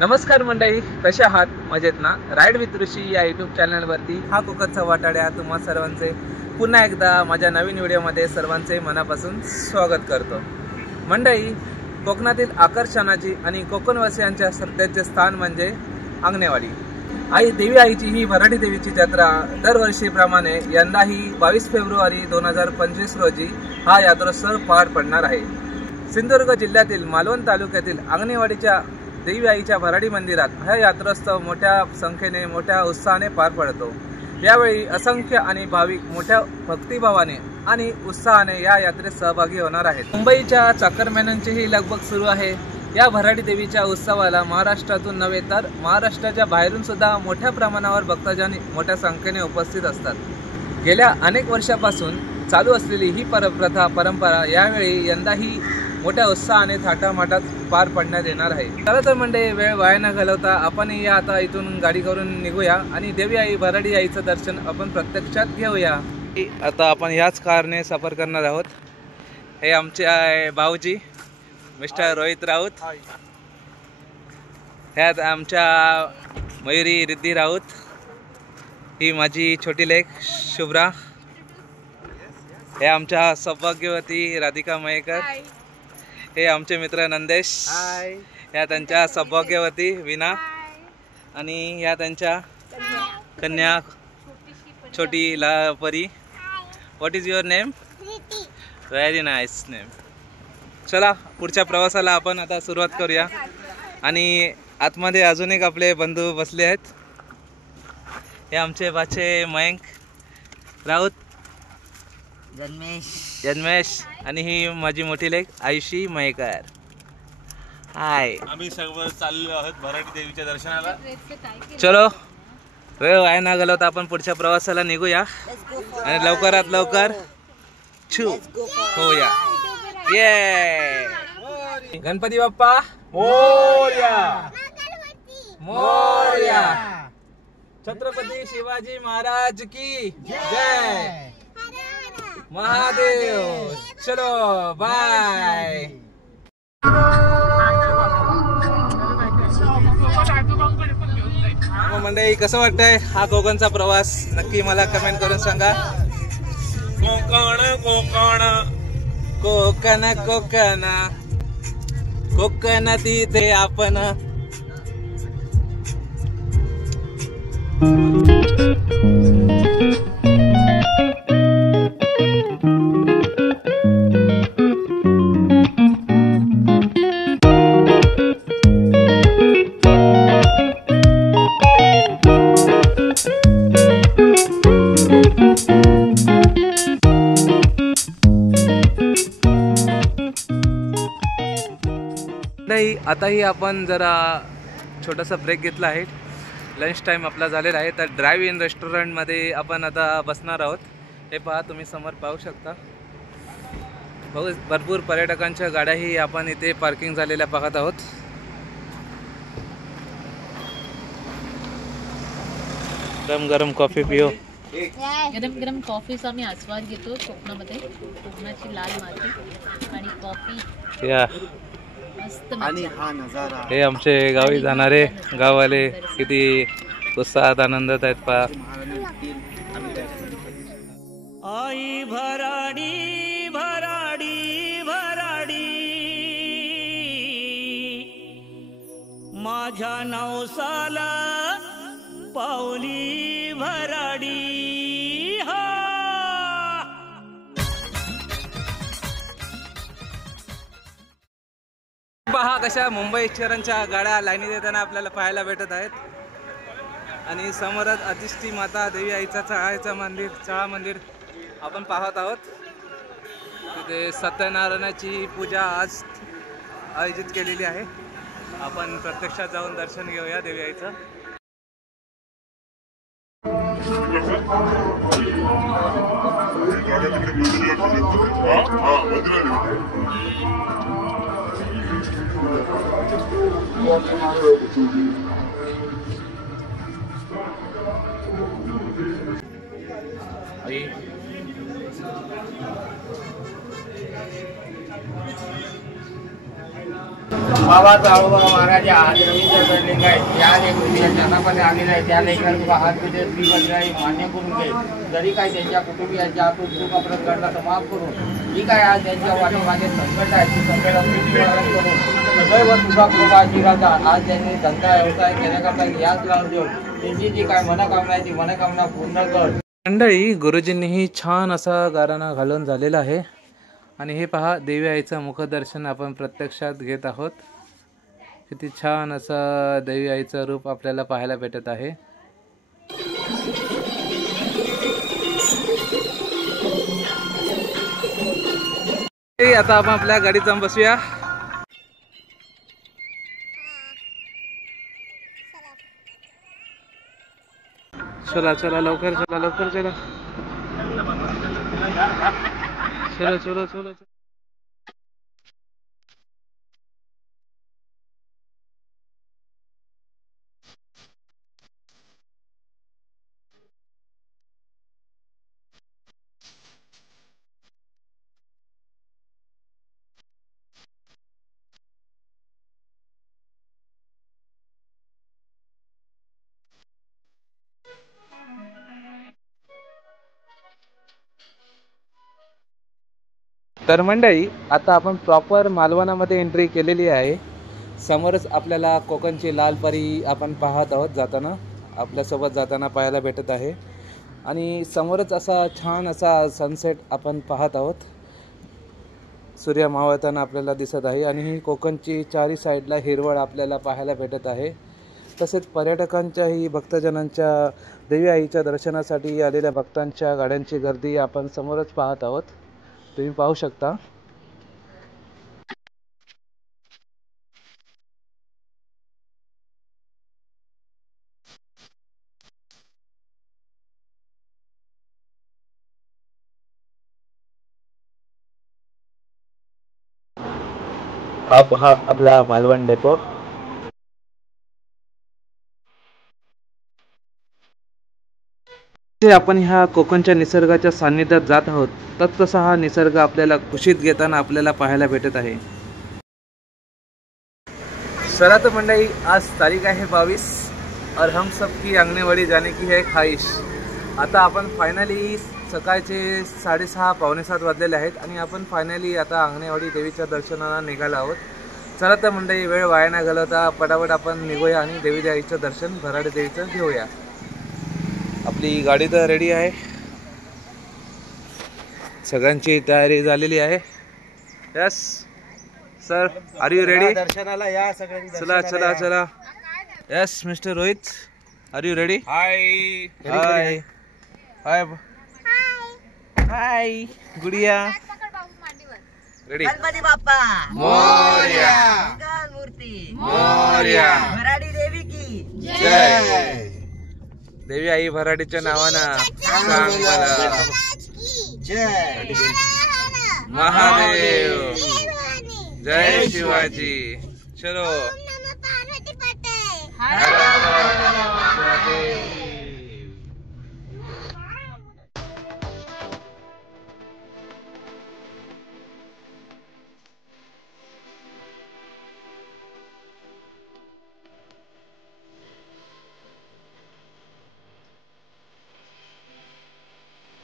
नमस्कार मंडळी, कशा आहात? मजेत ना? राईड विथ ऋषी या यूट्यूब चॅनलवरती हा कोकणचा वाटाड्या तुम्हा सर्वांचे पुन्हा एकदा माझ्या नवीन व्हिडिओमध्ये सर्वांचे मनापासून स्वागत करतो। मंडळी, कोकणातील आकर्षणाची आणि कोकणवासियांच्या श्रद्धेचे स्थान म्हणजे आंगणेवाडी। आई देवी आईची ही भराडी देवीची जत्रा दरवर्षीप्रमाणे यंदाही 22 फेब्रुवारी 2025 रोजी हा यात्रोत्सव पार पडणार आहे। सिंधुदुर्ग जिल्ह्यातील मालवण तालुक्यातील आंगणेवाडीच्या देवी आईच्या भराडी मंदिरात हा यात्रोत्सव मोठ्या संख्येने मोठ्या उत्साहाने पार पडतो। यावेळी असंख्य आणि भाविक मोठ्या भक्तिभावाने आणि उत्साहाने या यात्रेत सहभागी होणार आहेत। मुंबईच्या चाकरमान्यांची ही लगबग सुरू आहे। या भराडी देवीच्या उत्सवाला महाराष्ट्रातून नव्हे तर महाराष्ट्राच्या बाहेरून सुद्धा मोठ्या प्रमाणावर भक्तजन मोठ्या संख्येने उपस्थित असतात। गेल्या अनेक वर्षापासून चालू असलेली ही परंपरा यावेळी यंदाही मोठ्या उत्साहाने थाटामाटात पार पडण्यात येणार आहे। चला तर मंडळी, वेळ वाया न घालवता आपण या आता इथून गाडी करून निघूया आणि देवी आई भराडी आईचं दर्शन आपण प्रत्यक्षात घेऊया। आता आपण याच कारने सफर करणार आहोत। हे आमचे भाऊजी मिस्टर रोहित राऊत, ह्यात आमच्या मयुरी रिद्धी राऊत, ही माझी छोटी लेक शुभ्रा, हे आमच्या सौभाग्यवती राधिका मयेकर, हे आमचे मित्र नंदेश, या त्यांच्या सौभाग्यवती विना, आणि या त्यांच्या कन्या छोटी परी। What is your name? Very nice name. चला, पुढच्या प्रवासाला आपण आता सुरुवात करूया। आणि आतमध्ये अजून एक आपले बंधू बसले आहेत। हे आमचे बाचे मयंक राऊत, जन्मेश, आणि ही माझी मोठी लेक आयुषी मयेकर। हाय, आम्ही सर्व चाललो आहोत भराडी देवीच्या दर्शनाला। चलो, वेळ वाया न घालवता आपण पुढच्या प्रवासाला निघूया आणि लवकरात लवकर होऊया। ये गणपती बाप्पा मोरया, मोरया, छत्रपती शिवाजी महाराज की जय, महादेव। चलो बाय। मंडळी, कसं वाटतंय हा कोकणचा प्रवास? नक्की मला कमेंट करून सांगा। कोकण कोकण कोकण कोकण कोकण तिथे आपण। आताही आपण जरा छोटासा ब्रेक घेतला आहे। लंच टाइम आपला झालेला आहे, तर ड्राईव्ह इन रेस्टॉरंटमध्ये आपण आता बसणार आहोत। हे पहा, तुम्ही समोर पाहू शकता। भरपूर पर्यटकांच्या गाड्याही आपण इथे पार्किंग झालेल्या पाहत आहोत। गरम गरम कॉफी पिओ। गरम गरम कॉफीचा आम्ही आस्वाद घेतो कोकणामध्ये। कोकणाची लाल माती आणि कॉफी, या आणि हा नजारा। हे आमचे गावी जाणारे गाववाले किती उत्साहात आनंदात आहेत पहा। आई भराडी भराडी भराडी, माझ्या नवसाला पावली भराडी। पहा कशा मुंबई शहरांच्या गाड्या लाईनी देताना आपल्याला पाहायला भेटत आहेत। आणि समोरच अधिष्ठी माता देवी आईचा चहा मंदिर आपण पाहत आहोत। तिथे सत्यनारायणाची पूजा आज आयोजित केलेली आहे। आपण प्रत्यक्षात जाऊन दर्शन घेऊया देवी आईचं। आई बाबा चाळोबा महाराज आज रवींद्र लिंगायत या जनामध्ये आलेले आहे त्या लेखनाचा हात पिढे श्रीमंतराई मान्य करून घे. जरी काय त्यांच्या कुटुंबियांच्या हातून चूक अपराध घडला तर माफ करून जी काय आज त्यांच्या वाटेमागे संकट आहे ती संकटात निवारण करून सदैव तुझा कृपा आशीर्वाद. आज त्यांनी धंदा व्यवसाय केल्याकरता याच लावून देऊन त्यांची जी काय मनोकामना आहे ती मनोकामना पूर्ण कर. मंडळी, गुरुजींनीही छान असा गाराणा घालून झालेला आहे आणि हे पहा, देवी आईचं मुखदर्शन आपण प्रत्यक्षात घेत आहोत. किती छान असं देवी आईचं रूप आपल्याला पाहायला भेटत आहे. आता आपण आपल्या गाडीत जाऊन बसूया. चला चला लवकर चला लवकर चला चलो चलो चलो. तर मंडळी, आता आपण प्रॉपर मालवणामध्ये एंट्री केलेली आहे. समोरच आपल्याला कोकणची लाल परी आपण पाहत आहोत जाताना, आपल्यासोबत जाताना पाहायला भेटत आहे. आणि समोरच असा छान असा सनसेट आपण पाहत आहोत. सूर्य मावळताना आपल्याला दिसत आहे आणि ही कोकणची चारी साईडला हिरवळ आपल्याला पाहायला भेटत आहे. तसेच पर्यटकांच्याही भक्तजनांच्या देवी आईच्या दर्शनासाठी आलेल्या भक्तांच्या गाड्यांची गर्दी आपण समोरच पाहत आहोत. तुम्ही पाहू शकता. हा पहा आपला मालवण डेपो. आपण ह्या कोकणच्या निसर्गाच्या सान्निध्यात जात आहोत, तसा हा निसर्ग आपल्याला कुशीत घेताना आपल्याला पाहायला भेटत आहे. चला तो मंडळी, आज तारीख आहे 22 और हम सब की आंगणेवाडी जाने की है ख्वाहिश. आता आपण फायनली सकाळचे 6:30 पावणे 7 वाजलेले आहेत आणि आपण फायनली आता आंगणेवाडी देवीच्या दर्शनाला निघालो आहोत. चला तर मंडळी, वेळ वाया न घालवता पटापट आपण निघूया आणि देवी आईचं दर्शन भराडी देवीचं घेऊया. आपली गाडी तर रेडी आहे, सगळ्यांची तयारी झालेली आहे. Yes sir, are you ready? दर्शनाला या सगळ्यांनी. चला चला चला. Yes mister Rohit, are you ready? Hi hi hi hi Gudiya. Ready? Ganpati Bappa Morya मंगल मूर्ती मोरया. भराडी देवी की जय. देवी आई भराडीच्या नावानं सांग मला जय महादेव, जय शिवाजी. चलो.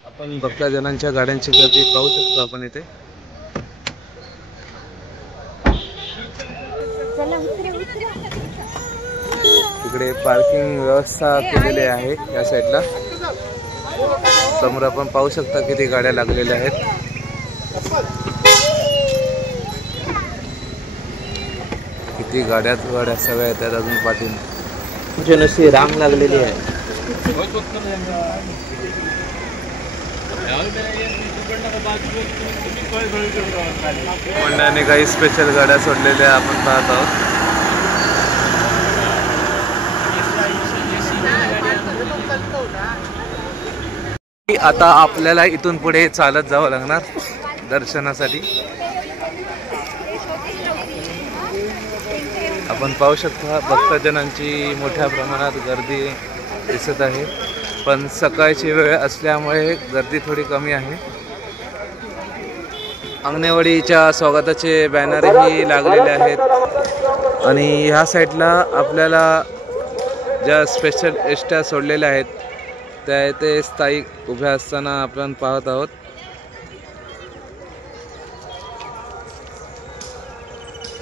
आपण भक्तजनांच्या गाड्यांची गर्दी पाहू शकतो आपण इथे. तिकडे पार्किंग व्यवस्था केलेली आहे या साईडला. समोर आपण पाहू शकता किती गाड्या लागलेल्या आहेत. किती गाड्या सगळ्या येतात अजून पाठीन. म्हणजे नुसती रांग लागलेली आहे. मंडळाने काही स्पेशल गाड्या सोडलेल्या आपण पाहत आहोत. आता आपल्याला इथून पुढे चालत जावं लागणार दर्शनासाठी. आपण पाहू शकता भक्तजनांची मोठ्या प्रमाणात गर्दी दिसत आहे, पण सकाळची वेळ असल्यामुळे गर्दी थोडी कमी आहे. अंगणेवाडीच्या स्वागताचे बॅनरही लागलेले आहेत आणि ह्या साईडला आपल्याला ज्या स्पेशल एसट्या सोडलेल्या आहेत त्या इथे स्थायिक उभ्या असताना आपण पाहत आहोत.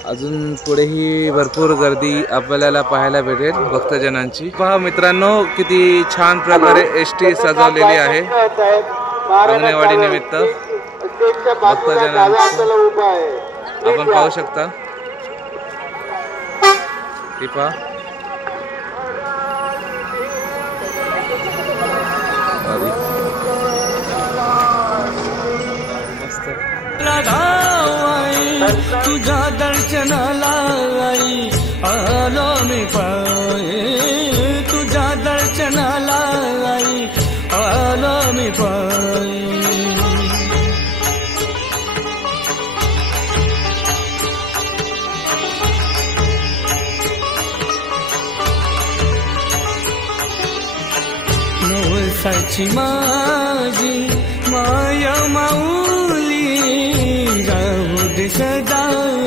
अजून पुढेही भरपूर गर्दी आपल्याला पाहायला भेटेल भक्तजनांची. पहा मित्रांनो, किती छान प्रकारे एसटी सजवलेली आहे अंगणेवाडी निमित्त भक्तजनांची. आपण पाहू शकता की पहा मस्त. तुझ्या दर्शनाला आई आलो मी पाय, तुझ्या दर्शनाला आई आलो मी पाय. नवसाची माझी माया माऊली राहू दे सदा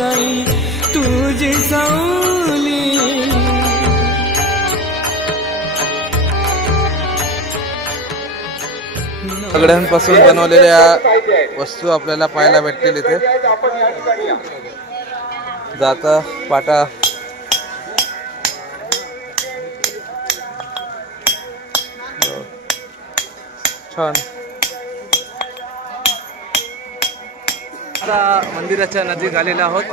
आई तुझी सावली. दगडांपासून बनवलेल्या वस्तू आपल्याला पाहायला भेटतील इथे. जाता पाटा छान. आता मंदिराच्या नजीक आलेला आहोत.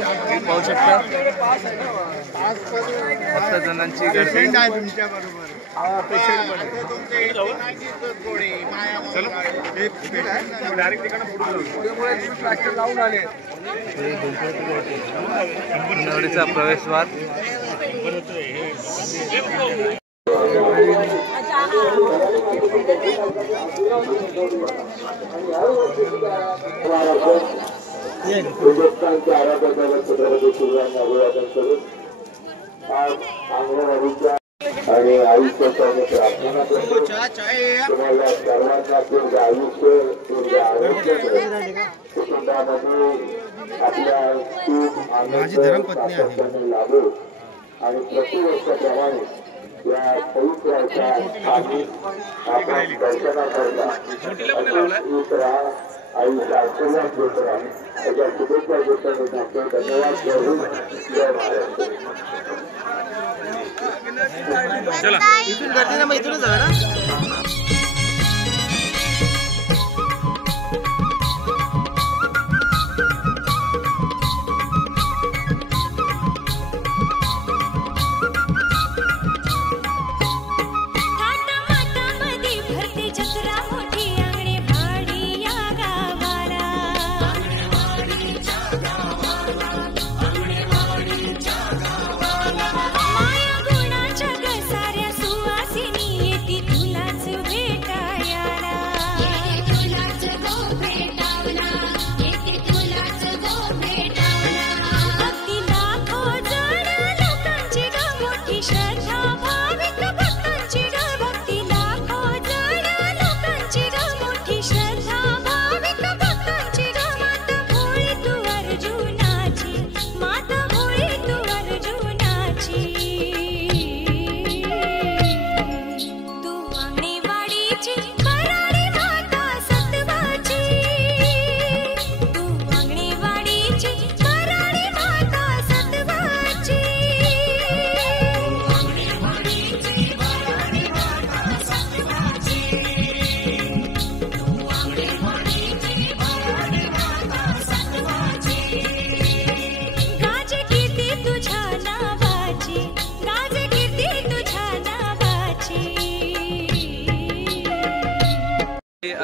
पाहू शकता भक्तजनांची गर्दी. अंगणवाडीचा प्रवेशद्वार. आणि आयुष्यासाठी प्रार्थना करतो तुम्हाला सर्वांना तुमचं आयुष्य तुमचं आरोग्य कुटुंबामध्ये आपल्या सुख आनंद लाभो आणि प्रतिवर्षाप्रमाणे या पवित्राच्या आपण दर्शना करता अशीच राहा. आईचा आशीर्वाद घेत राहा. त्याच्या शुभेच्छा घेतो. धन्यवाद. जय महाराष्ट्र. चला इथून गर्दी ना, मग इथूनच जाऊ ना.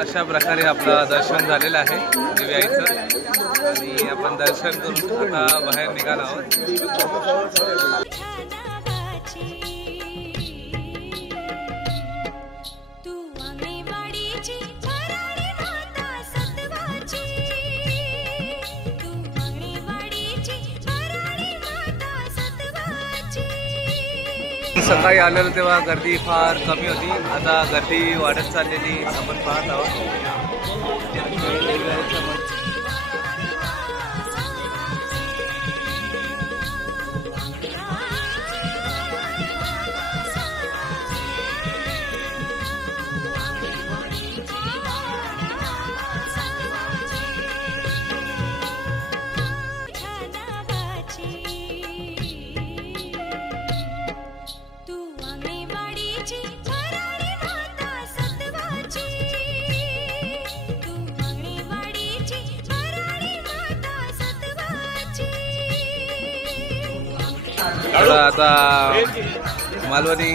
अशा प्रकारे आपलं दर्शन झालेलं आहे देवी आईचं आणि आपण दर्शन करून आता बाहेर निघालो आहोत. सकाळी आलेलो तेव्हा गर्दी फार कमी होती. आता गर्दी वाढत चाललेली आपण पाहत आहोत. तर आता मालवणी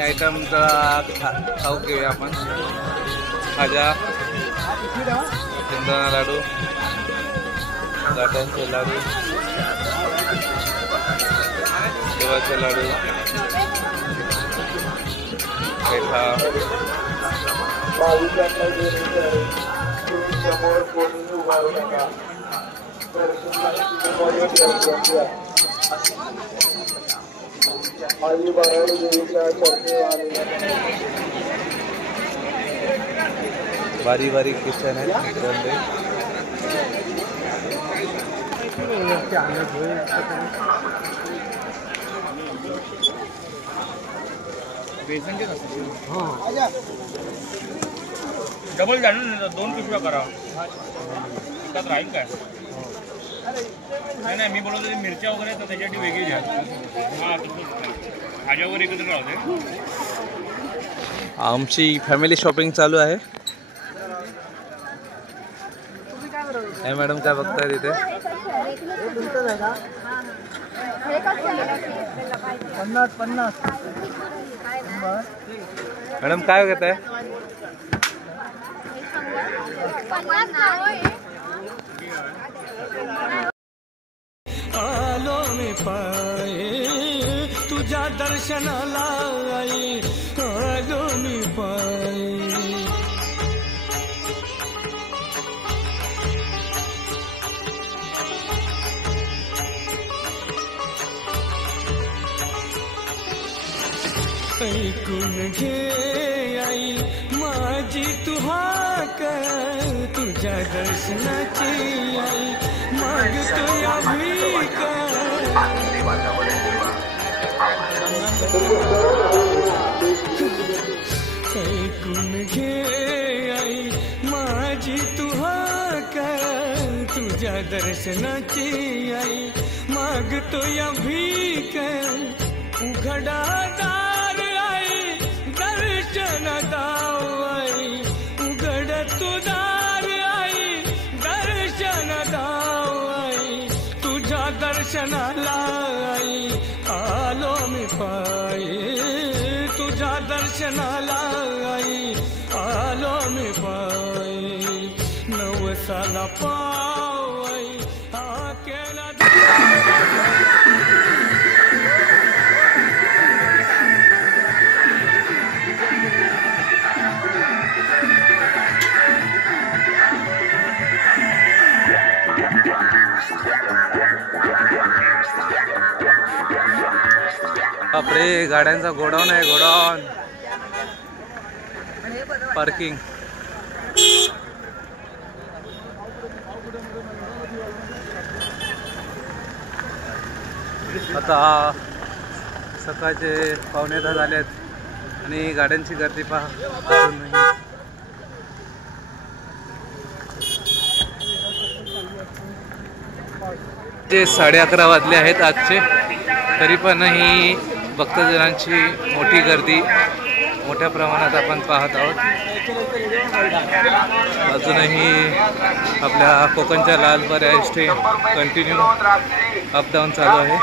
आयटमचा खाऊ घेऊया आपण. खाजा, शेंगदाणा लाडू, गाठ्यांचे लाडू, शेवाचे लाडू, पेठा, बारीक बारीक किचन आहेत. डबल जाणून 2 पिशव्या करा. त्यात राहील काय? नाही मी बोलतो ते मिरच्या वगैरे तर त्याच्यासाठी वेगळी घ्या. हां भाज्या वगैरे एकत्र राहते. आमची फॅमिली शॉपिंग चालू आहे. मॅडम काय बघताय तिथे? मॅडम काय घेत आहे? आलो मी पाये तुझ्या दर्शनाला आई, आलो मी पाये. ऐकून घे आई माझी तू हाक, तुझ्या दर्शनाची आई मागतो या भीक. ऐकून घे आई माझी तू हाक, तुझ्या दर्शनाची आई मागतो या भीक. उघडा दार आई दर्शन दाव आई, उघड तू दार आई दर्शन दाव आई, तुझ्या दर्शनाला आई आलो मी पाये, तुझ्या दर्शनाला आई आलो मी पाये. नवसाला पाव आई हा केला. बापरे, गाड्यांचा गोडाऊन आहे. Godown parking. आता सकाळचे 9:15 झालेत आणि गाड्यांची गर्दी पहा. ते 11:30 वाजले आहेत आजचे, तरी पण ही भक्तजनांची मोठी गर्दी मोठ्या प्रमाणात आपण पाहत आहोत. अजूनही आपल्या कोकणच्या लालपऱ्या एसटी कंटिन्यू अपडाऊन चालू आहे.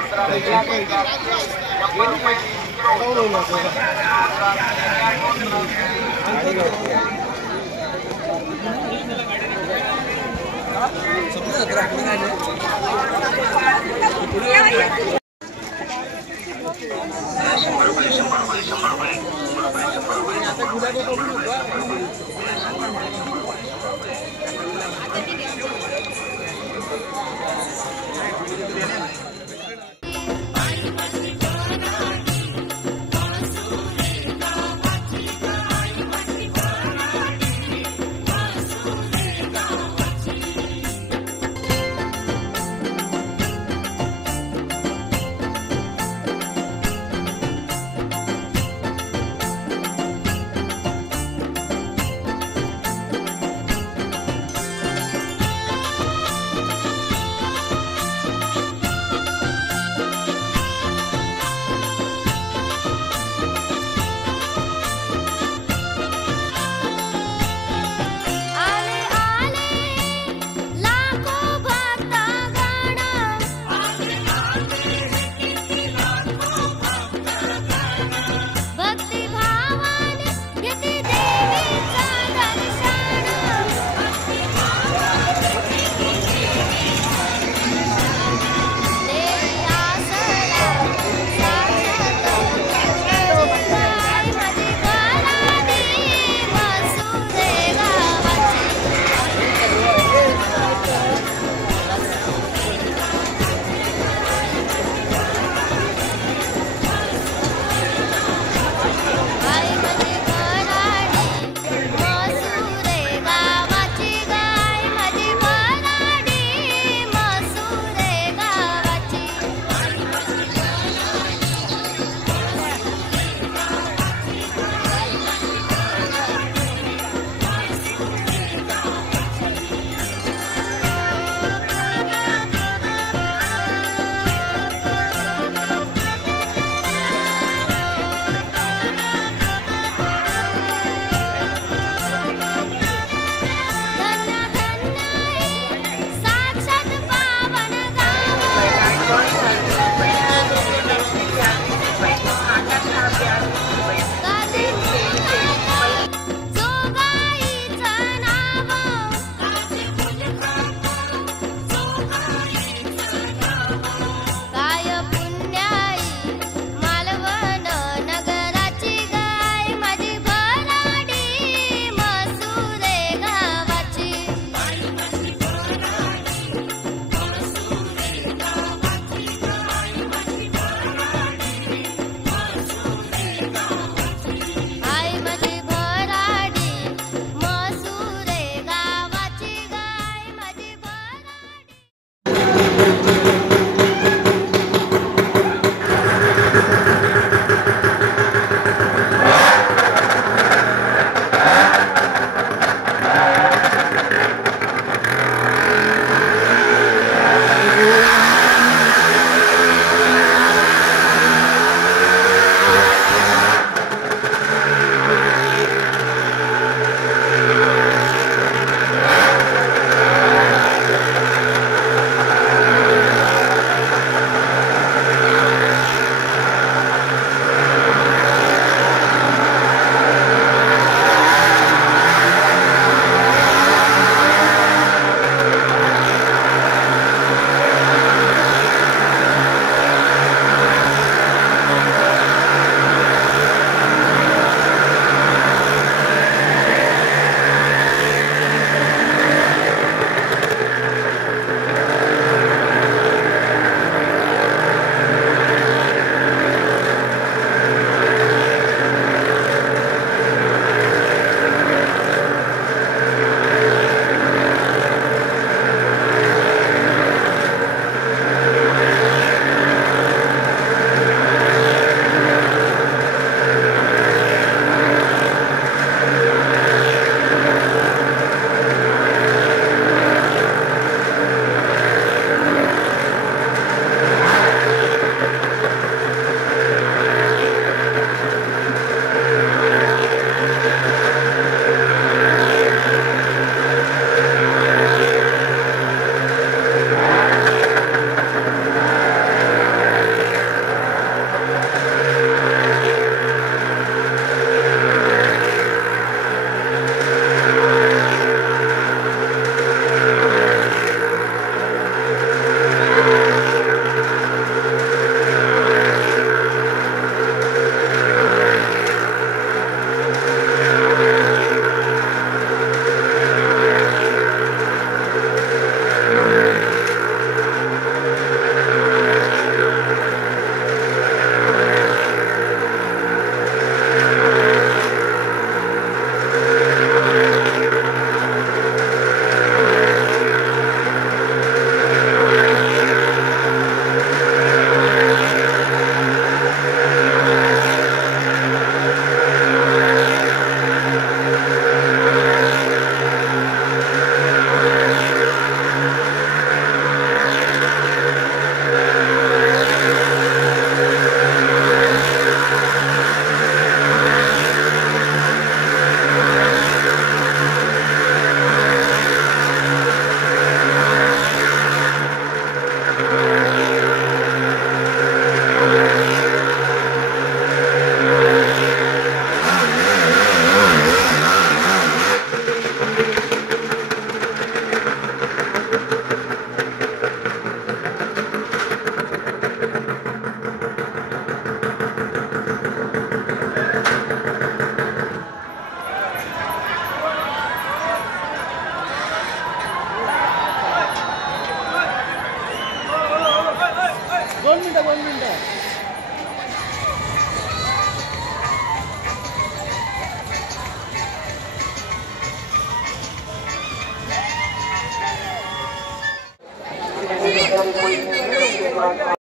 शेजारी कोणी